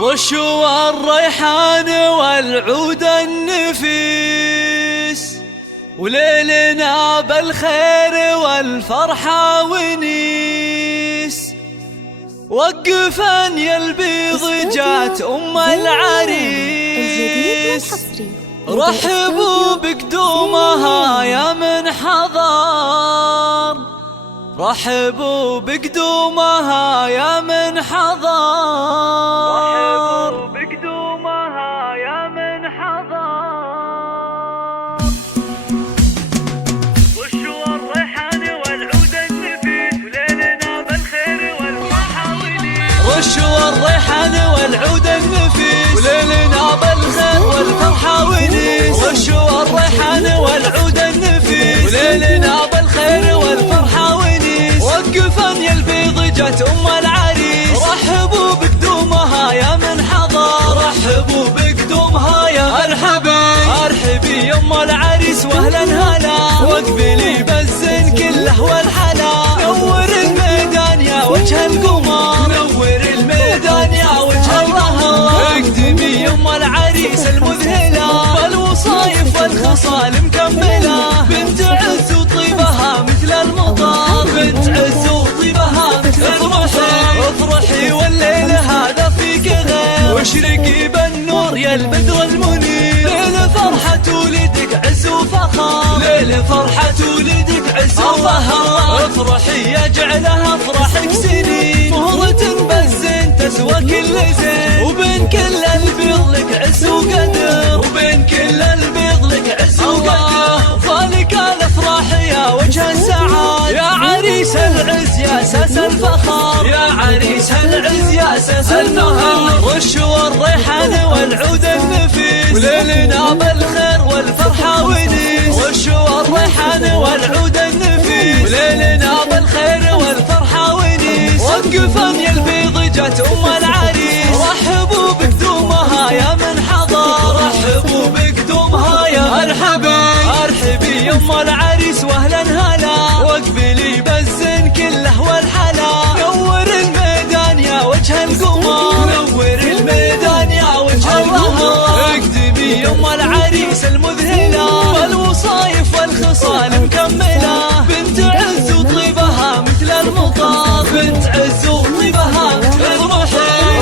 رشوا الريحان والعود النفيس، وليلنا بالخير والفرحة ونيس. وقفا يا البيض جات أم العريس، رحبوا بقدومها يا من حضر، رحبوا بقدومها يا من حضر، رحبوا بقدومها يا من حضر. رشوا الريحان والعود النفيس، وليلنا بالخير والفرحة ونيس. رشوا الريحان والعود النفيس، وليلنا بالخير والفرحة ونيس. رشوا الريحان والعود النفيس، وليلنا بالخير والفرحة ونيس. وقفا يا البيض جات أم العريس، رحبوا بقدومها يا من حضر، رحبوا بقدومها يا مرحبا. ارحبي يا أم العريس واهلا هلا، واقبلي بالزين كله والحلا. نور الميدان يا وجه القمر، نور الميدان يا وجه القمر. اقدمي يا أم العريس المذهلة، بالوصايف والخصال مكملة. بنت عز وطيبها مثل المطر، بنت عز وطيبها مثل المطر. افرحي والليل هذا فيك غير، واشرقي بالنور يا البدر المنير. ليل فرحة ولدك عز وفخر، ليل فرحة ولدك عز وفخر. افرحي يجعلها افرحك سنين، مهرة بالزين تسوى كل زين. وبين كل البيض لك عز وقدر، وبين كل البيض لك عز وقدر. فالك الافراح يا وجه السعاد، يا عريس العز يا اساس الفخر، يا عريس العز يا اساس الفخر. رشوا الريحان والعود النفيس، وليلنا بالخير والفرحة ونيس. رشوا الريحان والعود النفيس، وليلنا بالخير والفرحة ونيس. وقفا يا البيض جات أم العريس، رحبوا بقدومها يا من حضر، رحبوا بقدومها يا مرحبا. ارحبي يا أم العريس واهلا هلا، واقبلي بالزين كله والحلا. نور الميدان يا وجه القمر، نور الميدان يا وجه القمر. اقدمي يا أم العريس المذهلة، والوصايف والخصال مكملة. بنت عز وطيبها مثل المطر، بنت عز وطيبها مثل المطر.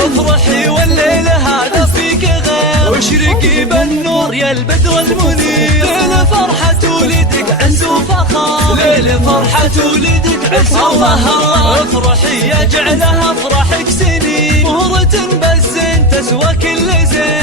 افرحي والليل هذا فيك غير، واشرقي بالنور يا البدر المنير. ليل فرحة ولدك عز وفخر، ليل فرحة ولدك عز وفخر. افرحي يجعلها افرحك سنين، مهرة بالزين تسوى كل زين.